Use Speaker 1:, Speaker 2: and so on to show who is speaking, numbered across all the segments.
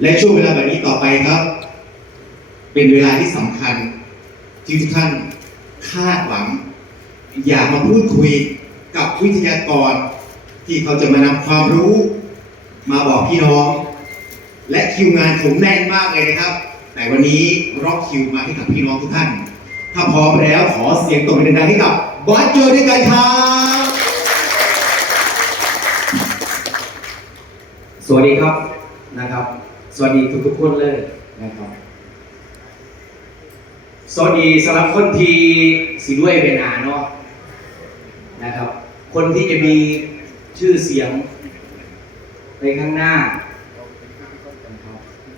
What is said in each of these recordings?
Speaker 1: และช่วงเวลาแบบนี้ต่อไปครับ เป็นเวลาที่สำคัญ ที่ทุกท่านคาดหวัง อยากมาพูดคุยกับวิทยากร ที่เขาจะมานำความรู้ มาบอกพี่น้อง และคิวงานผมแน่นมากเลยนะครับ แต่วันนี้ร็อกคิวมาให้กับพี่น้องทุกท่าน ถ้าพร้อมแล้วขอเสียงตบมือดังๆให้กับบอสโจด้วยกันครับ
Speaker 2: สวัสดีครับนะครับ สวัสดีทุกๆคนเลยนะครับ สวัสดีสำหรับคนที่สีด้วยเป็นอาเนาะนะครับ คนที่จะมีชื่อเสียงในข้างหน้า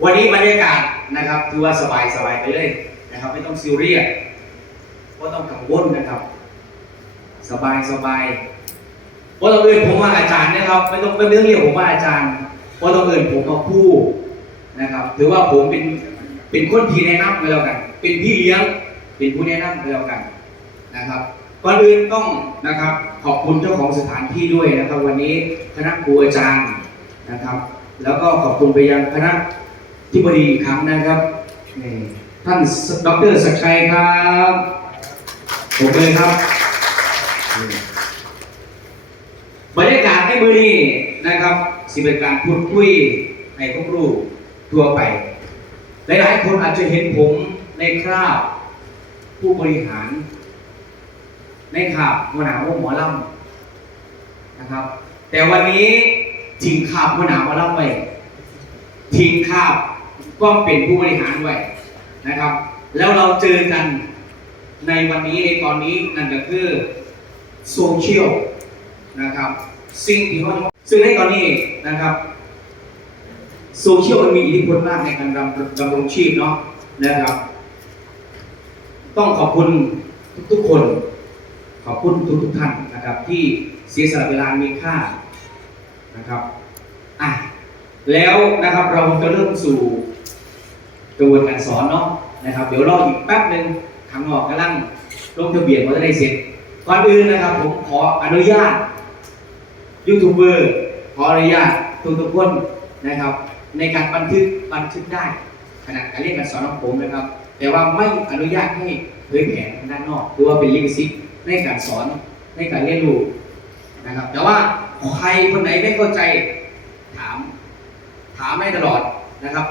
Speaker 2: วันนี้บรรยากาศนะครับถือว่าสบายสบายไปเลยนะครับ ไม่ต้องซีเรียสไม่ต้องกังวลนะครับ สบายสบายเพราะต้องเอ่ยผมว่าอาจารย์นะครับ ไม่ต้องไม่ต้องเรียกผมว่าอาจารย์เพราะต้องเอ่ยผมมาผู้ นะครับ ถือว่าผมเป็นเป็นคนที่แนะนำไปแล้วกัน เป็นพี่เลี้ยง เป็นผู้แนะนำไปแล้วกันนะครับก่อนอื่นต้องนะครับขอบคุณเจ้าของสถานที่ด้วยนะครับ วันนี้คณะครูอาจารย์นะครับ แล้วก็ขอบคุณไปยังคณะที่บดีอีกครั้งนะครับท่านดรสักชัยครับผมเลยครับบรรยากาศในมือนี้นะครับสิเป็นการพูดคุยให้พวกรู้ ทั่วไป หลายๆ คนอาจจะเห็นผมในคราบผู้บริหาร ในคราบหัวหนาวหมอลำนะครับ แต่วันนี้ทิ้งคราบหัวหน้าหมอลำไว้ทิ้งคราบก็เป็นผู้บริหารไว้นะครับ แล้วเราเจอกันในวันนี้ในตอนนี้นั่นก็คือโซเชียลนะครับ สิ่งที่เขาซึ่งในตอนนี้นะครับ โซเชียลมันมีอิทธิพลมากในการดำดำรงชีพเนาะนะครับ ต้องขอบคุณทุกๆคน ขอบคุณทุกๆท่านนะครับ ที่เสียสละเวลามีค่านะครับอะแล้วนะครับเราจะเริ่มสู่กระบวนการสอนเนาะนะครับ เดี๋ยวรออีกแป๊บหนึ่งทางออกกำลังลงทะเบียนว่าจะได้เสร็จก่อนอื่นนะครับ ผมขออนุญาตยูทูบเบอร์ขออนุญาตทุกทุกๆคนนะครับ ในการบันทึกบันทึกได้ขณะการเรียนการสอนของผมนะครับ แต่ว่าไม่อนุญาตให้เผยแผ่ทางด้านนอกหรือว่าเป็นลิขสิทธิ์ในการสอนในการเรียนรู้นะครับ แต่ว่าใครคนไหนไม่เข้าใจถาม ถามได้ตลอดนะครับ